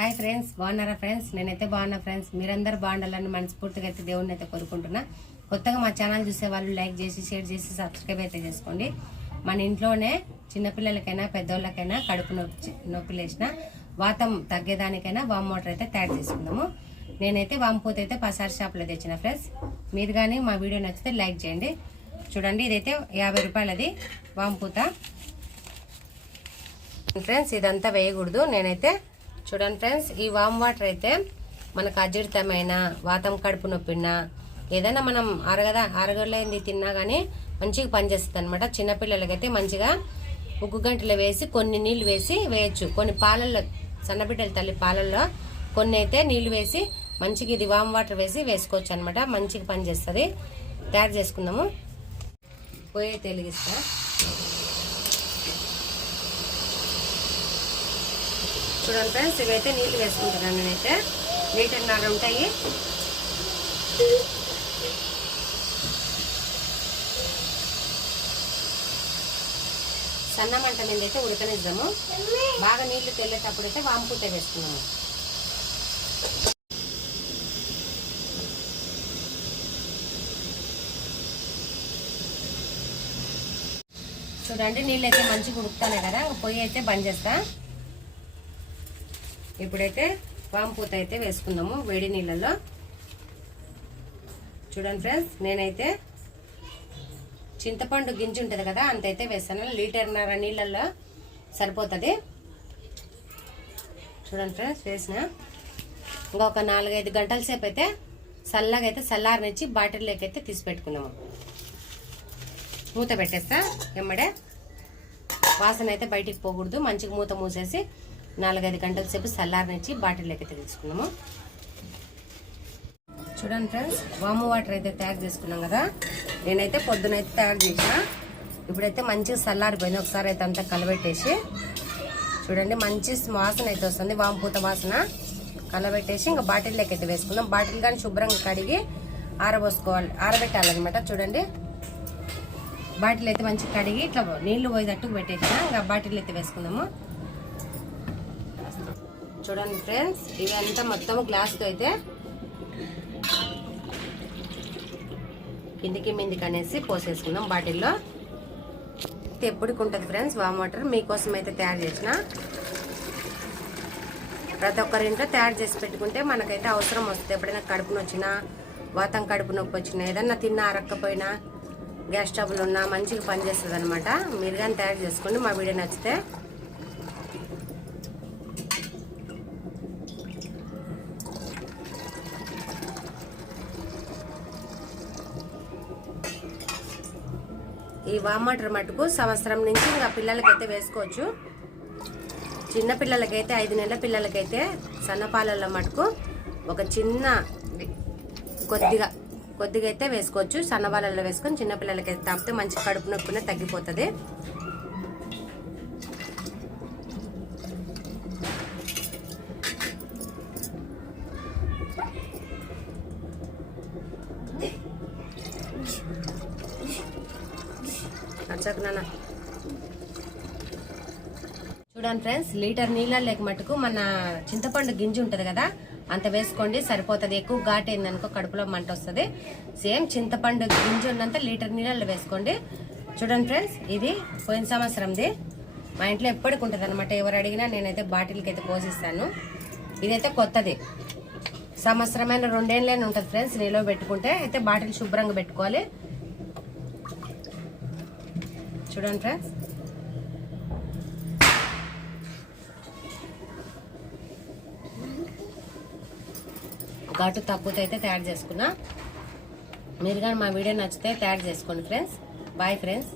Hi friends, బాగున్నారా friends? నేనైతే బాగున్నా ఫ్రెండ్స్. మీరందరూ బాగుండాలని మనస్ఫూర్తిగా అయితే దేవుడిని అయితే కోరుకుంటున్నా. కొత్తగా మా ఛానల్ చూసే వాళ్ళు లైక్ చేసి, షేర్ చేసి, సబ్స్క్రైబ్ అయితే చేసుకోండి. మన ఇంట్లోనే చిన్నపిల్లలకైనా పెద్దోళ్ళకైనా కడుపు నొప్పి లేసిన వాతం తగ్గేదానికైనా వామ్ వాటర్ అయితే తయారు చేసుకుందాము. నేనైతే వామ్ పూత అయితే పసారి షాప్లో తెచ్చిన ఫ్రెండ్స్. మీరు కానీ మా వీడియో నచ్చితే లైక్ చేయండి. చూడండి, ఇదైతే 50 రూపాయలది వామ్ పూత ఫ్రెండ్స్. ఇదంతా వేయకూడదు. నేనైతే చూడండి ఫ్రెండ్స్, ఈ వామ్ వాటర్ అయితే మనకు అజీర్తమైన వాతం కడుపు నొప్పినా ఏదైనా మనం అరగలేంది తిన్నా కానీ మంచిగా పనిచేస్తుంది అనమాట. చిన్నపిల్లలకైతే మంచిగా ఉగ్గు గంటలో వేసి కొన్ని నీళ్లు వేసి వేయచ్చు. కొన్ని పాలల్లో, సన్నబిడ్డల తల్లి పాలల్లో కొన్ని అయితే నీళ్లు వేసి మంచిగా ఇది వామ్ వాటర్ వేసి వేసుకోవచ్చు అనమాట. మంచిగా పనిచేస్తుంది. తయారు చేసుకుందాము. పొయ్యి వెలిగిస్తా. చూడండి ఫ్రెండ్స్, ఇవైతే నీళ్ళు వేసుకుంటున్నాను. నేనైతే 1.5 లీటర్ ఉంటాయి. సన్న మంట మీద అయితే ఉడకనిద్దాము. బాగా నీళ్లు తెల్లేటప్పుడు అయితే వామ్ పూత వేసుకున్నాము. చూడండి, నీళ్ళు అయితే మంచిగా ఉడుకుతానే కదా. పొయ్యి అయితే బంద్ చేస్తా. ఇప్పుడైతే వామ్ పూత అయితే వేసుకుందాము వేడి నీళ్ళల్లో. చూడండి ఫ్రెండ్స్, నేనైతే చింతపండు గింజ ఉంటుంది కదా, అంతైతే వేస్తాను. 1.5 లీటర్ నీళ్ళల్లో సరిపోతుంది. చూడండి ఫ్రెండ్స్, వేసిన ఇంకొక 4-5 గంటల సేపు అయితే చల్లగా అయితే చల్లారనిచ్చి బాటిల్లోకి అయితే తీసి పెట్టుకుందాము. మూత పెట్టేస్తా. ఎమ్మడే వాసన అయితే బయటికి పోకూడదు. మంచిగా మూత మూసేసి 4-5 గంటల సేపు చల్లారనిచ్చి బాటిల్లోకి అయితే తీసుకున్నాము. చూడండి ఫ్రెండ్స్, వాము వాటర్ అయితే తయారు చేసుకున్నాం కదా. నేనైతే పొద్దునైతే తయారు చేసిన. ఇప్పుడైతే మంచిగా చల్లారిపోయింది. ఒకసారి అయితే అంతా కలబెట్టేసి చూడండి, మంచి వాసన అయితే వస్తుంది. వాము పూత వాసన. కలబెట్టేసి ఇంకా బాటిల్లోకి అయితే వేసుకుందాం. బాటిల్ కానీ శుభ్రంగా కడిగి ఆరబెట్టాలన్నమాట. చూడండి, బాటిల్ అయితే మంచిగా కడిగి ఇట్లా నీళ్లు పోయేటట్టు పెట్టేసిన. ఇంకా బాటిల్ అయితే వేసుకుందాము. చూడండి ఫ్రెండ్స్, ఇవి అంతా మొత్తం గ్లాస్తో అయితే కిందికి మిందికి అనేసి పోసేసుకుందాం బాటిల్లో. ఎప్పటికి ఉంటుంది ఫ్రెండ్స్ వామ్ వాటర్. మీకోసం అయితే తయారు చేసిన. ప్రతి ఒక్కరింట్లో తయారు చేసి పెట్టుకుంటే మనకైతే అవసరం వస్తుంది. ఎప్పుడైనా కడుపు నొచ్చినా, వాతం కడుపు నొప్పి వచ్చినా, ఏదన్నా తిన్నా అరక్కపోయినా, గ్యాస్ ట్రబుల్ ఉన్నా మంచిగా పనిచేస్తుంది అనమాట. మీరు కానీ తయారు చేసుకోండి. మా వీడియో నచ్చితే ఈ వామ్ వాటర్ మటుకు సంవత్సరం నుంచి ఇంకా పిల్లలకైతే వేసుకోవచ్చు. చిన్న పిల్లలకైతే 5 నెలల పిల్లలకైతే సన్నపాలల్లో మటుకు ఒక చిన్న కొద్దిగా అయితే వేసుకోవచ్చు. సన్నపాలల్లో వేసుకొని చిన్న పిల్లలకైతే తాపితే మంచి కడుపు నొప్పినే తగ్గిపోతుంది. చూడండి ఫ్రెండ్స్, 1 లీటర్ నీళ్ళ మటుకు మన చింతపండు గింజ ఉంటుంది కదా, అంత వేసుకోండి సరిపోతుంది. ఎక్కువ ఘాటైందనుకో కడుపులో మంట వస్తుంది. సేమ్ చింతపండు గింజ ఉన్నంత 1 లీటర్ నీళ్ళల్లో వేసుకోండి. చూడండి ఫ్రెండ్స్, ఇది పోయిన సంవత్సరంది. మా ఇంట్లో ఎప్పటికి ఉంటుంది అనమాట. ఎవరు అడిగినా నేనైతే బాటిల్కి అయితే పోసిస్తాను. ఇదైతే కొత్తది. సంవత్సరమైన 2 ఏళ్ళైనా ఉంటుంది ఫ్రెండ్స్. నీలో పెట్టుకుంటే అయితే బాటిల్ శుభ్రంగా పెట్టుకోవాలి. చూడండి ఫ్రెండ్స్, ఘాటు తక్కువతో అయితే తయారు చేసుకున్నా. మీరు కానీ మా వీడియో నచ్చితే తయారు చేసుకోండి ఫ్రెండ్స్. Bye friends.